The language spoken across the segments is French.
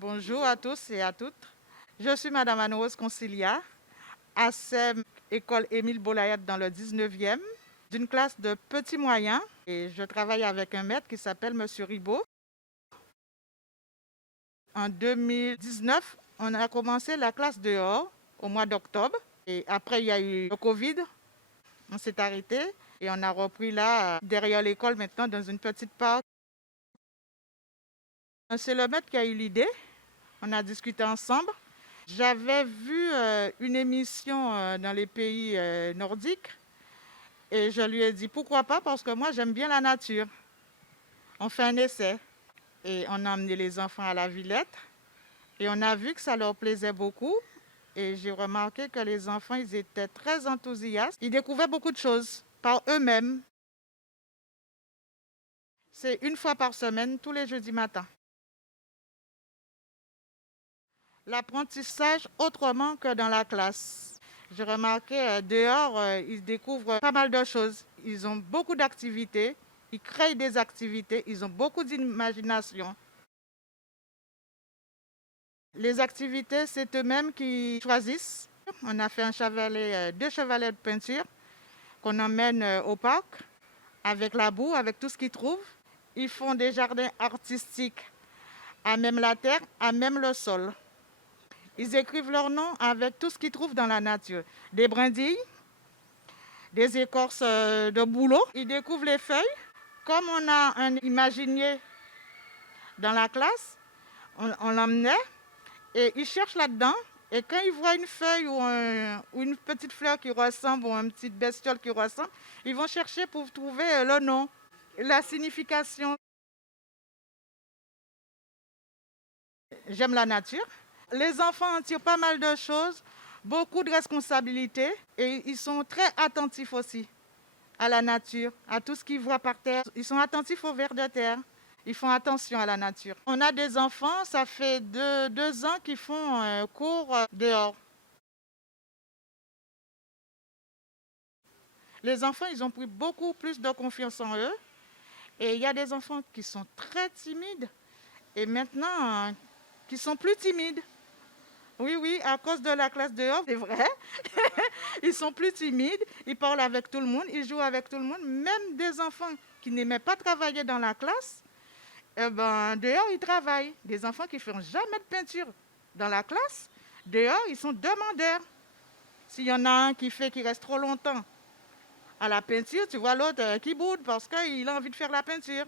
Bonjour à tous et à toutes. Je suis Madame Anne-Rose Concilia, ASEM École Émile Bolayette dans le 19e, d'une classe de petits moyens. Et je travaille avec un maître qui s'appelle Monsieur Ribaud. En 2019, on a commencé la classe dehors au mois d'octobre. Et après, il y a eu le Covid. On s'est arrêté et on a repris là, derrière l'école maintenant, dans une petite parc. C'est le maître qui a eu l'idée. On a discuté ensemble. J'avais vu une émission dans les pays nordiques et je lui ai dit pourquoi pas parce que moi j'aime bien la nature. On fait un essai et on a emmené les enfants à la Villette et on a vu que ça leur plaisait beaucoup et j'ai remarqué que les enfants ils étaient très enthousiastes. Ils découvraient beaucoup de choses par eux-mêmes. C'est une fois par semaine, tous les jeudis matins. L'apprentissage autrement que dans la classe. J'ai remarqué dehors, ils découvrent pas mal de choses. Ils ont beaucoup d'activités, ils créent des activités, ils ont beaucoup d'imagination. Les activités, c'est eux-mêmes qui choisissent. On a fait un chevalet, deux chevalets de peinture qu'on emmène au parc avec la boue, avec tout ce qu'ils trouvent. Ils font des jardins artistiques à même la terre, à même le sol. Ils écrivent leur nom avec tout ce qu'ils trouvent dans la nature. Des brindilles, des écorces de bouleau. Ils découvrent les feuilles. Comme on a un imaginier dans la classe, on l'emmenait et ils cherchent là-dedans. Et quand ils voient une feuille ou une petite fleur qui ressemble ou une petite bestiole qui ressemble, ils vont chercher pour trouver le nom, la signification. J'aime la nature. Les enfants en tirent pas mal de choses, beaucoup de responsabilités et ils sont très attentifs aussi à la nature, à tout ce qu'ils voient par terre. Ils sont attentifs aux vers de terre. Ils font attention à la nature. On a des enfants, ça fait deux ans qu'ils font cours dehors. Les enfants, ils ont pris beaucoup plus de confiance en eux. Et il y a des enfants qui sont très timides et maintenant qui sont plus timides. Oui, oui, à cause de la classe dehors, c'est vrai. Ils sont plus timides, ils parlent avec tout le monde, ils jouent avec tout le monde. Même des enfants qui n'aimaient pas travailler dans la classe, eh ben, dehors, ils travaillent. Des enfants qui ne font jamais de peinture dans la classe, dehors, ils sont demandeurs. S'il y en a un qui reste trop longtemps à la peinture, tu vois l'autre qui boude parce qu'il a envie de faire la peinture.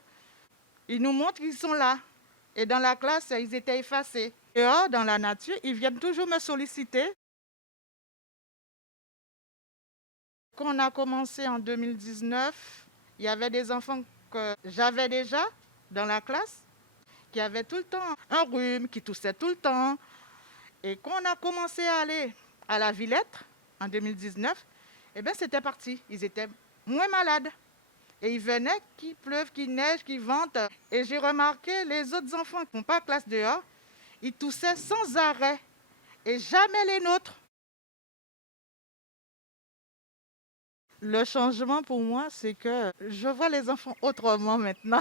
Ils nous montrent qu'ils sont là. Et dans la classe, ils étaient effacés. Dehors, dans la nature, ils viennent toujours me solliciter. Quand on a commencé en 2019, il y avait des enfants que j'avais déjà dans la classe qui avaient tout le temps un rhume, qui toussaient tout le temps. Et quand on a commencé à aller à la Villette en 2019, eh bien c'était parti. Ils étaient moins malades. Et ils venaient, qu'il pleuve, qu'il neige, qu'il vente. Et j'ai remarqué les autres enfants qui n'ont pas classe dehors, ils toussaient sans arrêt. Et jamais les nôtres. Le changement pour moi, c'est que je vois les enfants autrement maintenant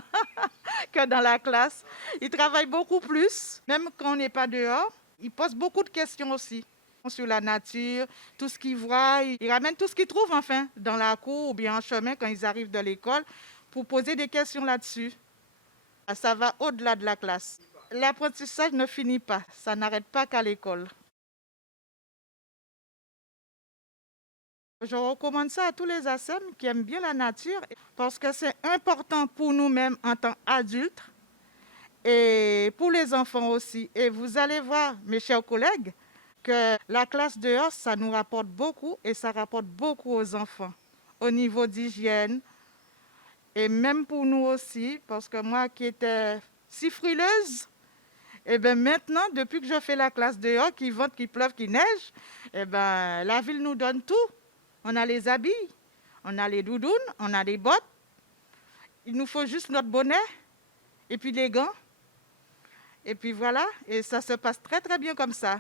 que dans la classe. Ils travaillent beaucoup plus, même quand on n'est pas dehors. Ils posent beaucoup de questions aussi sur la nature, tout ce qu'ils voient. Ils ramènent tout ce qu'ils trouvent, enfin, dans la cour ou bien en chemin quand ils arrivent de l'école pour poser des questions là-dessus. Ça va au-delà de la classe. L'apprentissage ne finit pas, ça n'arrête pas qu'à l'école. Je recommande ça à tous les ASEM qui aiment bien la nature parce que c'est important pour nous-mêmes en tant qu'adultes et pour les enfants aussi. Et vous allez voir, mes chers collègues, que la classe dehors, ça nous rapporte beaucoup et ça rapporte beaucoup aux enfants au niveau d'hygiène et même pour nous aussi, parce que moi qui étais si frileuse, et bien maintenant, depuis que je fais la classe dehors, qu'il vente, qu'il pleuve, qu'il neige, et ben la ville nous donne tout. On a les habits, on a les doudounes, on a les bottes. Il nous faut juste notre bonnet et puis les gants. Et puis voilà, et ça se passe très très bien comme ça.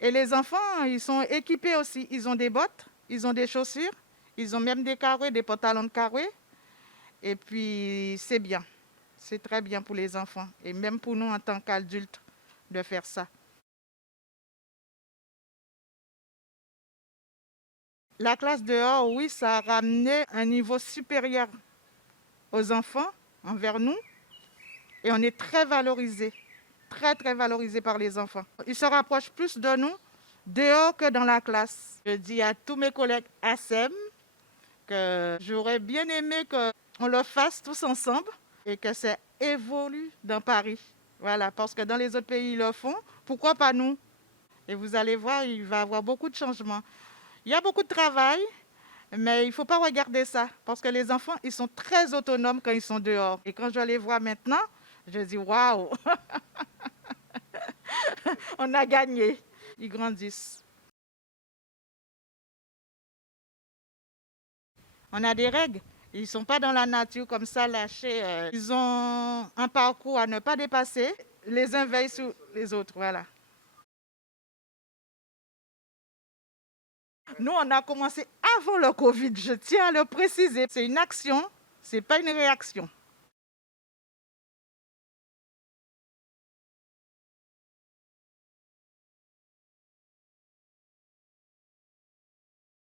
Et les enfants, ils sont équipés aussi. Ils ont des bottes, ils ont des chaussures, ils ont même des carrés, des pantalons de carrés. Et puis c'est bien, c'est très bien pour les enfants et même pour nous en tant qu'adultes. de faire ça. La classe dehors, oui, ça a ramené un niveau supérieur aux enfants, envers nous, et on est très valorisé, très très valorisé par les enfants. Ils se rapprochent plus de nous dehors que dans la classe. Je dis à tous mes collègues ASEM que j'aurais bien aimé qu'on le fasse tous ensemble et que ça évolue dans Paris. Voilà, parce que dans les autres pays, ils le font. Pourquoi pas nous? Et vous allez voir, il va y avoir beaucoup de changements. Il y a beaucoup de travail, mais il ne faut pas regarder ça, parce que les enfants, ils sont très autonomes quand ils sont dehors. Et quand je les vois maintenant, je dis waouh, on a gagné. Ils grandissent. On a des règles. Ils ne sont pas dans la nature comme ça, lâchés. Ils ont un parcours à ne pas dépasser. Les uns veillent sur les autres, voilà. Nous, on a commencé avant le Covid, je tiens à le préciser. C'est une action, ce n'est pas une réaction.